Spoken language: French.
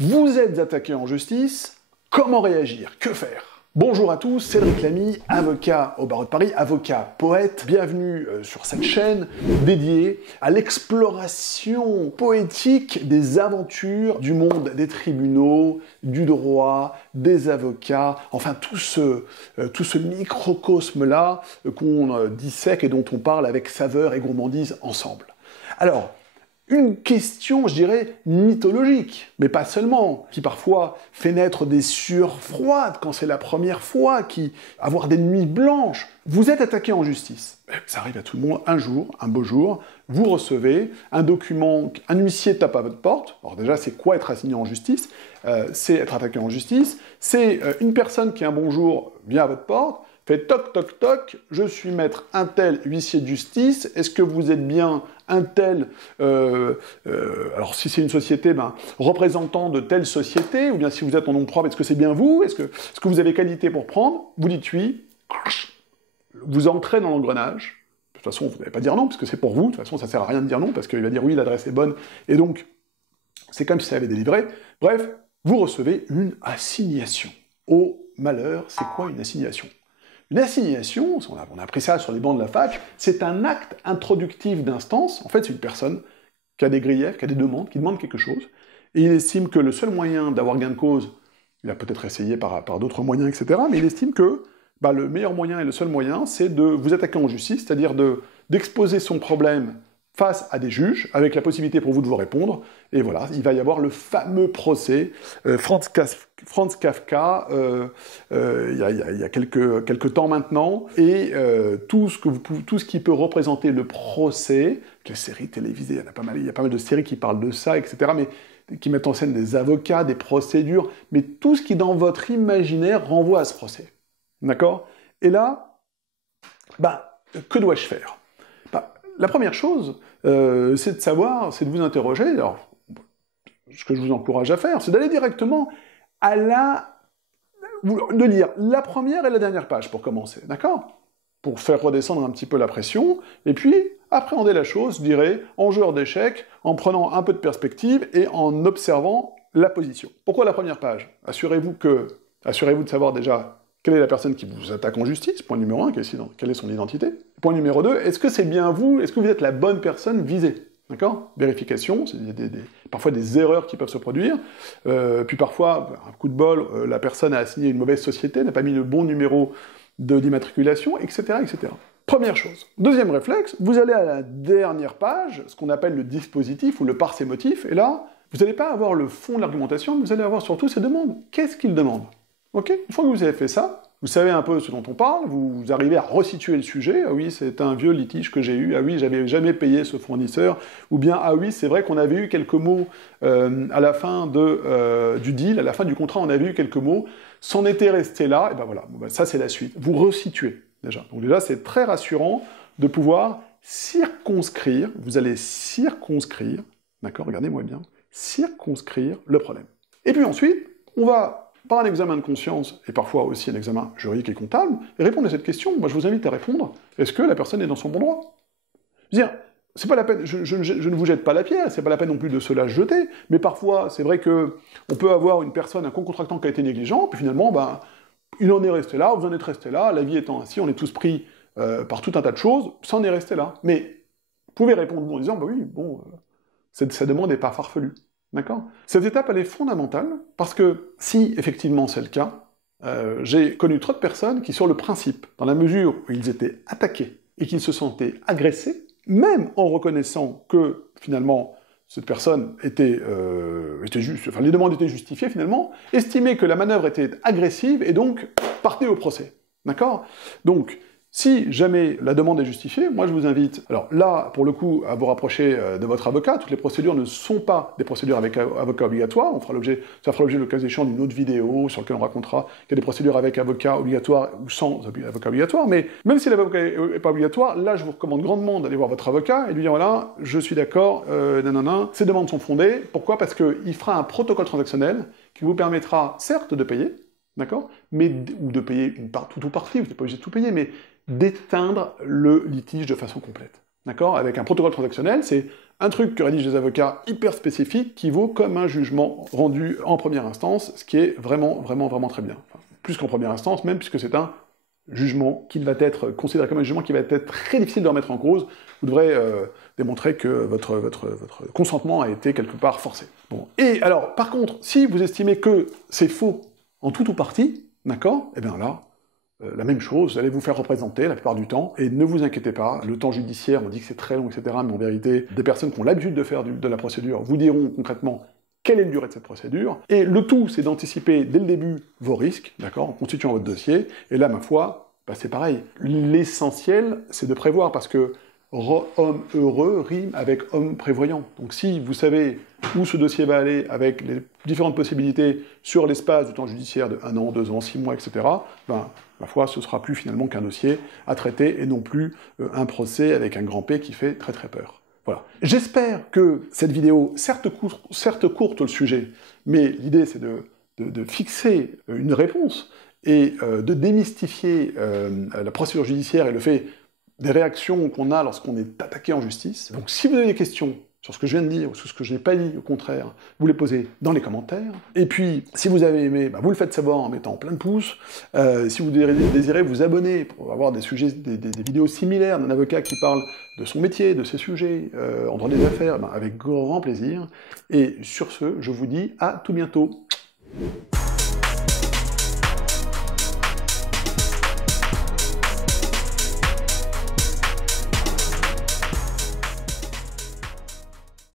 Vous êtes attaqué en justice, comment réagir? Que faire? Bonjour à tous, Cédric Lamy, avocat au barreau de Paris, avocat poète. Bienvenue sur cette chaîne dédiée à l'exploration poétique des aventures du monde des tribunaux, du droit, des avocats, enfin tout ce microcosme-là qu'on dissèque et dont on parle avec saveur et gourmandise ensemble. Alors, une question, je dirais, mythologique, mais pas seulement, qui parfois fait naître des sueurs froides quand c'est la première fois, avoir des nuits blanches. Vous êtes attaqué en justice. Ça arrive à tout le monde, un jour, un beau jour, vous recevez un document, un huissier tape à votre porte. Alors déjà, c'est quoi être assigné en justice? C'est être attaqué en justice. C'est une personne qui un bon jour vient à votre porte, fait toc toc toc, je suis maître un tel huissier de justice, est-ce que vous êtes bien un tel, alors si c'est une société, représentant de telle société, ou bien si vous êtes en nom propre, est-ce que c'est bien vous, est-ce que vous avez qualité pour prendre? Vous dites oui, vous entrez dans l'engrenage, de toute façon vous n'allez pas dire non, parce que c'est pour vous, de toute façon ça sert à rien de dire non, parce qu'il va dire oui, l'adresse est bonne, et donc c'est comme si ça avait délivré. Bref, vous recevez une assignation. Au malheur, c'est quoi une assignation? Une assignation, on a appris ça sur les bancs de la fac, c'est un acte introductif d'instance. En fait, c'est une personne qui a des griefs, qui a des demandes, qui demande quelque chose, et il estime que le seul moyen d'avoir gain de cause, il a peut-être essayé par d'autres moyens, etc., mais il estime que le meilleur moyen et le seul moyen, c'est de vous attaquer en justice, c'est-à-dire d'exposer son problème face à des juges, avec la possibilité pour vous de vous répondre, et voilà, il va y avoir le fameux procès Franz Kafka, il y a quelques temps maintenant, et tout ce qui peut représenter le procès, les séries télévisées, il y a pas mal de séries qui parlent de ça, etc., mais qui mettent en scène des avocats, des procédures, mais tout ce qui, dans votre imaginaire, renvoie à ce procès. D'accord? Et là, que dois-je faire? La première chose, c'est de vous interroger, alors, ce que je vous encourage à faire, c'est d'aller directement de lire la première et la dernière page pour commencer, d'accord? Pour faire redescendre un petit peu la pression, et puis appréhender la chose, je dirais, en joueur d'échecs, en prenant un peu de perspective et en observant la position. Pourquoi la première page? Assurez-vous de savoir déjà quelle est la personne qui vous attaque en justice, point numéro 1, quelle est son identité. Point numéro 2, est-ce que c'est bien vous, est-ce que vous êtes la bonne personne visée? D'accord? Vérification, il y a parfois des erreurs qui peuvent se produire, puis parfois, un coup de bol, la personne a assigné une mauvaise société, n'a pas mis le bon numéro d'immatriculation, etc., etc. Première chose. Deuxième réflexe, vous allez à la dernière page, ce qu'on appelle le dispositif ou le parsémotif, et là, vous n'allez pas avoir le fond de l'argumentation, vous allez avoir surtout ces demandes. Qu'est-ce qu'il demande? Ok? Une fois que vous avez fait ça, vous savez un peu ce dont on parle, vous arrivez à resituer le sujet, ah oui, c'est un vieux litige que j'ai eu, ah oui, j'avais jamais payé ce fournisseur, ou bien, ah oui, c'est vrai qu'on avait eu quelques mots à la fin du deal, à la fin du contrat, on avait eu quelques mots, c'en était resté là, et voilà, ça c'est la suite. Vous resituez, déjà. Donc déjà, c'est très rassurant de pouvoir circonscrire, vous allez circonscrire, d'accord, regardez-moi bien, circonscrire le problème. Et puis ensuite, on va par un examen de conscience, et parfois aussi un examen juridique et comptable, et répondre à cette question. Moi, je vous invite à répondre, est-ce que la personne est dans son bon droit? Je veux dire, c'est pas la peine, je ne vous jette pas la pierre, c'est pas la peine non plus de se la jeter, mais parfois, c'est vrai que on peut avoir une personne, un co-contractant qui a été négligent, puis finalement, il en est resté là, vous en êtes resté là, la vie étant ainsi, on est tous pris par tout un tas de choses, ça en est resté là. Mais vous pouvez répondre en disant, sa demande n'est pas farfelue. D'accord? Cette étape, elle est fondamentale, parce que si, effectivement, c'est le cas, j'ai connu trop de personnes qui, sur le principe, dans la mesure où ils étaient attaqués et qu'ils se sentaient agressés, même en reconnaissant que, finalement, cette personne était juste, les demandes étaient justifiées, finalement, estimaient que la manœuvre était agressive, et donc, partaient au procès. D'accord? Donc, si jamais la demande est justifiée, moi je vous invite, alors là, pour le coup, à vous rapprocher de votre avocat. Toutes les procédures ne sont pas des procédures avec avocat obligatoire, ça fera l'objet, le cas échéant, d'une autre vidéo sur laquelle on racontera qu'il y a des procédures avec avocat obligatoire ou sans avocat obligatoire, mais même si l'avocat n'est pas obligatoire, là je vous recommande grandement d'aller voir votre avocat et lui dire, voilà, je suis d'accord, ces demandes sont fondées. Pourquoi? Parce qu'il fera un protocole transactionnel qui vous permettra, certes, de payer, d'accord, ou de payer une part, tout ou partie, vous n'êtes pas obligé de tout payer, mais d'éteindre le litige de façon complète. D'accord? Avec un protocole transactionnel, c'est un truc que rédigent les avocats hyper spécifique qui vaut comme un jugement rendu en première instance, ce qui est vraiment très bien. Enfin, plus qu'en première instance même, puisque c'est un jugement qui va être considéré comme un jugement qui va être très difficile de remettre en cause. Vous devrez démontrer que votre consentement a été quelque part forcé. Bon. Et alors, par contre, si vous estimez que c'est faux en tout ou partie, d'accord, et bien là, la même chose, vous allez vous faire représenter la plupart du temps, et ne vous inquiétez pas, le temps judiciaire, on dit que c'est très long, etc., mais en vérité, des personnes qui ont l'habitude de faire de la procédure vous diront concrètement quelle est la durée de cette procédure, et le tout, c'est d'anticiper dès le début vos risques, d'accord, en constituant votre dossier, et là, ma foi, bah, c'est pareil. L'essentiel, c'est de prévoir, parce que homme heureux rime avec homme prévoyant. Donc si vous savez où ce dossier va aller avec les différentes possibilités sur l'espace du temps judiciaire de 1 an, 2 ans, 6 mois, etc., ben, ma foi, ce sera plus finalement qu'un dossier à traiter et non plus un procès avec un grand P qui fait très très peur. Voilà. J'espère que cette vidéo, certes courte le sujet, mais l'idée c'est de fixer une réponse et de démystifier la procédure judiciaire et le fait des réactions qu'on a lorsqu'on est attaqué en justice. Donc si vous avez des questions sur ce que je viens de dire, ou sur ce que je n'ai pas dit, au contraire, vous les posez dans les commentaires. Et puis, si vous avez aimé, bah, vous le faites savoir en mettant plein de pouces. Si vous désirez vous abonner pour avoir des sujets, des vidéos similaires d'un avocat qui parle de son métier, de ses sujets, en droit des affaires, bah, avec grand plaisir. Et sur ce, je vous dis à tout bientôt.